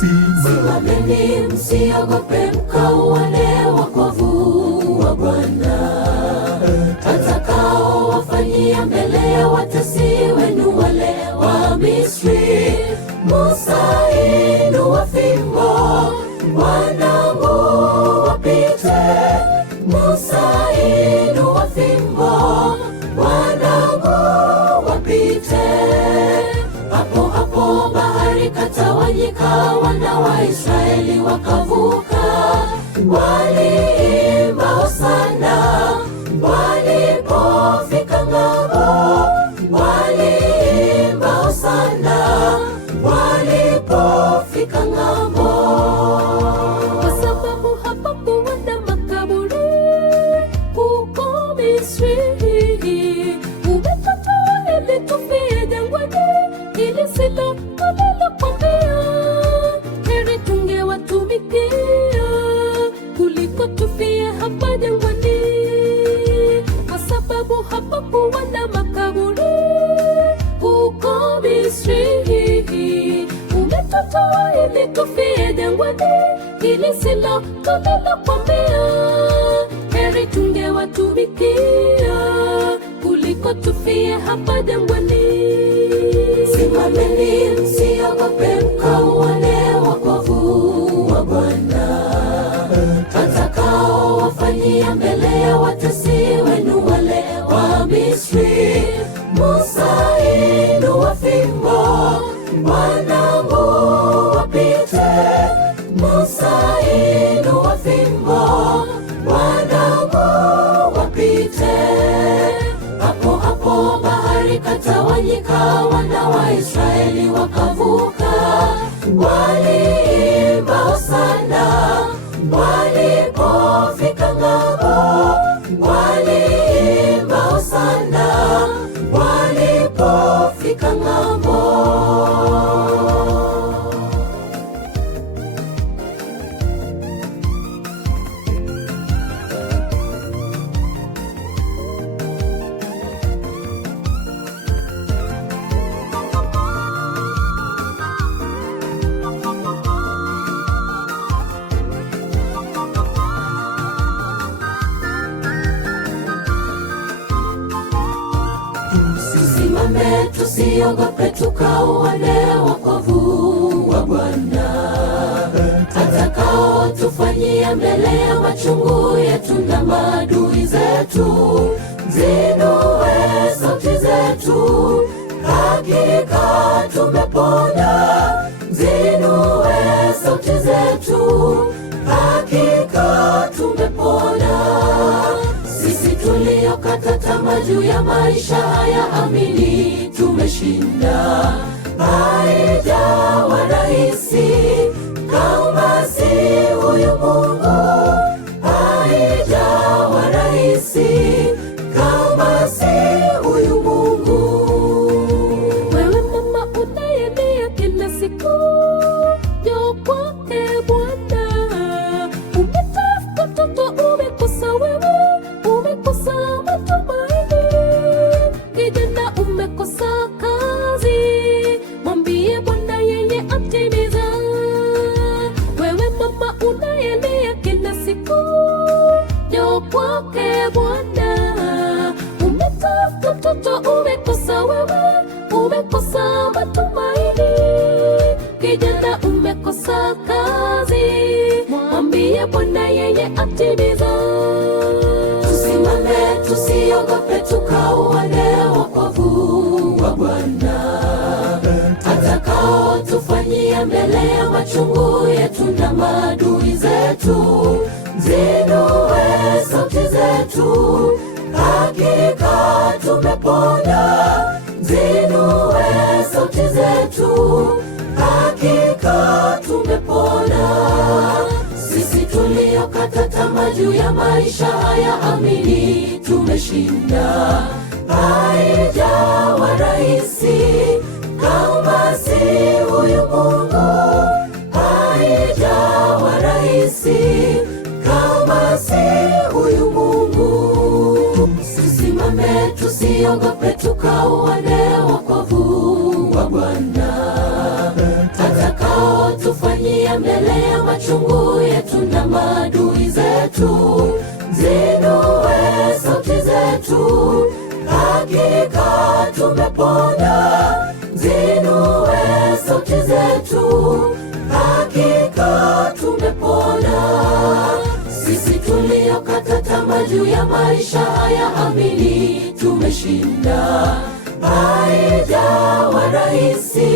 Simameni, msiogope, mkauone wokovu wa Bwana atakao wafanyia mbele ya watesi wenu wale wa Misri. Musa, inua fimbo, wanangu wapite. Musa, inua fimbo, wanangu wapite. Hapo hapo bahari katawanyika, wana wa Israeli wakavuka. Waliimba hosana walipofika ng'ambo, waliimba hosana walipofika ng'ambo. Kwa sababu hapakuwa na makaburi huko Misri, umetotoa ili tufie jangwani, ili silo tulilokwambia. Heri tungewatumikia kuliko tufie hapa jangwani. Kwa sababu hapakuwa na makaburi huko Misri, umetotoa ili tufie jangwani, ili silo tulilokwambia. Heri tungewatumikia kuliko tufie hapa jangwani. Simameni, msiogope, mkauone wokovu wa Bwana atakao wafanyia mbele ya watesi wenu wale wa Misri. Musa, inua fimbo, wanangu wapite. Musa, inua fimbo, wanangu wapite. Hapo hapo bahari katawanyika, wana wa Israeli wakavuka. Waliimba hosana walipofika ng'ambo, waliimba hosana walipofika ng'ambo. Tusimame, tusiogope, tukauone wokovu wa Bwana atakao tufanyia mbele ya machungu yetu na maadui zetu. Zinue sauti zetu, hakika tumepona. Zinue sauti zetu, hakika tumepona. Sisi tuliokata tamaa juu ya maisha haya, amini tumeshinda. Haijawa rahisi kama si huyu Mungu, haijawa rahisi kama si huyu Mungu. Wewe mama unayelia kila siku, njoo kwake Bwana. Umetafuta mtoto, umekosa wewe, umekosa matumaini. Kijana umekosa kazi, mwambie Bwana yeye atimiza. Wewe mama unayelia kila siku, njoo kwake Bwana. Umetafuta mtoto, umekosa wewe, umekosa matumaini. Kijana umekosa kazi, mwambie Bwana yeye atimiza. Tusimame, tusiogope, tukauone wokovu wa Bwana atakao tufanyia mbele ya machungu yetu na maadui zetu. Zinue sauti zetu, hakika tumepona. Zinue sauti zetu, hakika tumepona. Sisi tuliokata tamaa juu ya maisha haya, amini tumeshinda. Haijawa rahisi kama si huyu Mungu, haijawa rahisi kama si huyu Mungu. Tusimame, tusiogope, tukauone wokovu wa Bwana atakao tufanyia zetu, zinue sauti zetu, hakika tumepona. Zinue sauti zetu, hakika tumepona. Sisi tuliokata tamaa juu ya maisha haya, amini tumeshinda. Haijawa rahisi